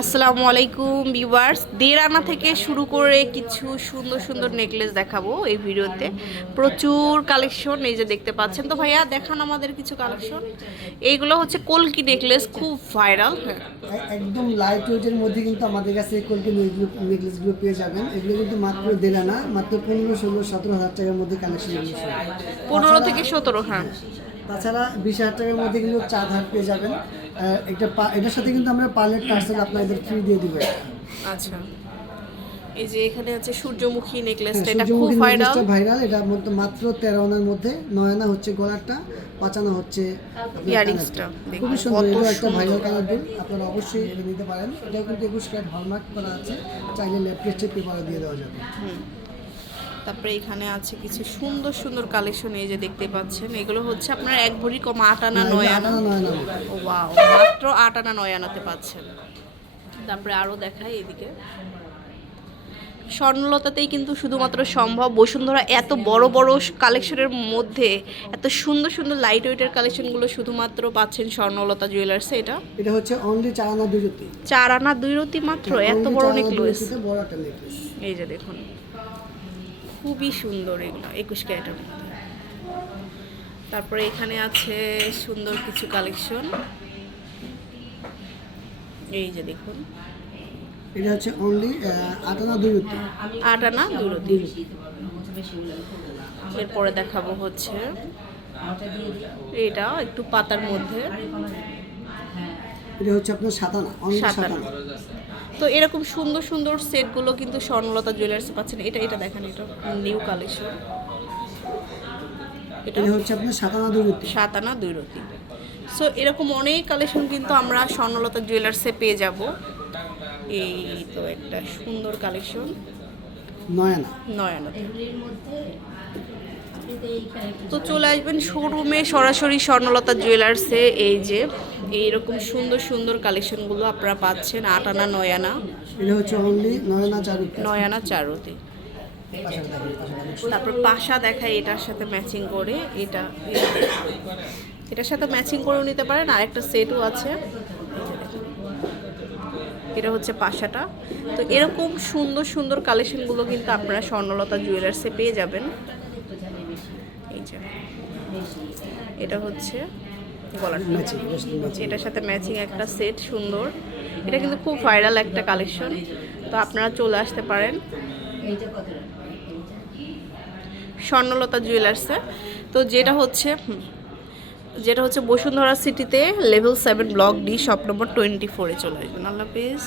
আসসালামু আলাইকুম ভিউয়ার্স, দেড় আনা থেকে শুরু করে কিছু সুন্দর সুন্দর নেকলেস দেখাবো এই ভিডিওতে। প্রচুর কালেকশন এই যে দেখতে পাচ্ছেন। তো ভাইয়া দেখান আমাদের কিছু কালেকশন। এইগুলো হচ্ছে কলকি নেকলেস, খুব ভাইরাল। একদম লাইট ওয়েটের মধ্যে কিন্তু আমাদের কাছে কলকি নেকলেসগুলো পেয়ে যাবেন। এগুলো কিন্তু মাত্র দেড় আনা, মাত্র 15, 16, 17 হাজার টাকার মধ্যে কালেকশন। 15 থেকে 17, হ্যাঁ। তাছাড়া 20,000 টাকার মধ্যে কিন্তু 4 হাত পেয়ে যাবেন। এটার সাথে কিন্তু আমরা পার্লের টার্সেল আপনাদের ফ্রি দিয়ে দিব। আচ্ছা, এই যে এখানে আছে সূর্যমুখী নেকলেসটা, এটা খুব ভাইরাল। এটা মাত্র 13 আনার মধ্যে 9 আনা হচ্ছে গলাটা, 5 আনা হচ্ছে ইয়ারিংসটা। খুবই সুন্দর, এটা একটা ভাইরাল কালার দুল। আপনারা অবশ্যই এটা নিতে পারেন। এটাও কিন্তু 21 ক্যারেট হলমার্ক করা আছে, চাইলে ল্যাপটেস্টের পেপারে দিয়ে দেওয়া যাবে। তারপরে এখানে আছে কিছু সুন্দর সুন্দর কালেকশন, এই যে দেখতে পাচ্ছেন। এগুলো হচ্ছে আপনার 1 ভরি কম 8 আনা 9 আনা। ওয়াও, মাত্র 8 আনা 9 আনাতে পাচ্ছেন। তারপরে আরও দেখাই এদিকে। স্বর্ণলতাতেই কিন্তু শুধুমাত্র সম্ভব। বসুন্ধরা এত বড় বড় কালেকশনের মধ্যে এত সুন্দর সুন্দর লাইট ওয়েটের কালেকশনগুলো শুধুমাত্র পাচ্ছেন স্বর্ণলতা জুয়েলার্সে। এটা হচ্ছে অনলি 4 আনা 2 রতি। 4 আনা 2 রতি মাত্র, এত বড় নেকলেস। বড় একটা নেকলেস, এই যে দেখুন, খুবই সুন্দর এগুলো 21 ক্যারেটের মধ্যে। তারপরে এখানে আছে সুন্দর কিছু কালেকশন, এই যে দেখুন। এটা হচ্ছে অনলি 8 আনা 2 রতি। 8 আনা 2 রতি। এরপরে দেখাবো হচ্ছে এটা একটু পাতার মধ্যে। এটা হচ্ছে আপনার 7 আনা, অনলি 7 আনা। তো এরকম সুন্দর সুন্দর সেটগুলো কিন্তু স্বর্ণলতা জুয়েলার্সে পাচ্ছেন। এটা দেখেন, এটা নিউ কালেকশন। এটা হচ্ছে আপনার 7 আনা 2 রতি। 7 আনা 2 রতি। সো এরকম অনেক কালেকশন কিন্তু আমরা স্বর্ণলতা জুয়েলার্সে পেয়ে যাব। এই তো একটা সুন্দর কালেকশন 9 আনা। 9 আনা। তো চলে আসবেন শোরুমে সরাসরি স্বর্ণলতা জুয়েলার্সে। এই যে এইরকম সুন্দর সুন্দর কালেকশনগুলো আপনারা পাচ্ছেন 8 আনা 9 আনা। এটা হচ্ছে অনলি 9 আনা 4 রতি। 9 আনা 4 রতি। তারপর পাশা দেখাই এটার সাথে ম্যাচিং করে। এটার সাথে ম্যাচিং করেও নিতে পারেন, আরেকটা সেটও আছে। এটা হচ্ছে পাশাটা। তো এরকম সুন্দর সুন্দর কালেকশনগুলো কিন্তু আপনারা স্বর্ণলতা জুয়েলার্সে পেয়ে যাবেন। এই যে এটা হচ্ছে গলার ম্যাচিং, এটার সাথে ম্যাচিং একটা সেট সুন্দর। এটা কিন্তু খুব ভাইরাল একটা কালেকশন। তো আপনারা চলে আসতে পারেন স্বর্ণলতা জুয়েলার্সে। তো যেটা হচ্ছে বসুন্ধরা সিটিতে level 7 block D, shop number 24-এ চলে আসবেন। আল্লাহ হাফেজ।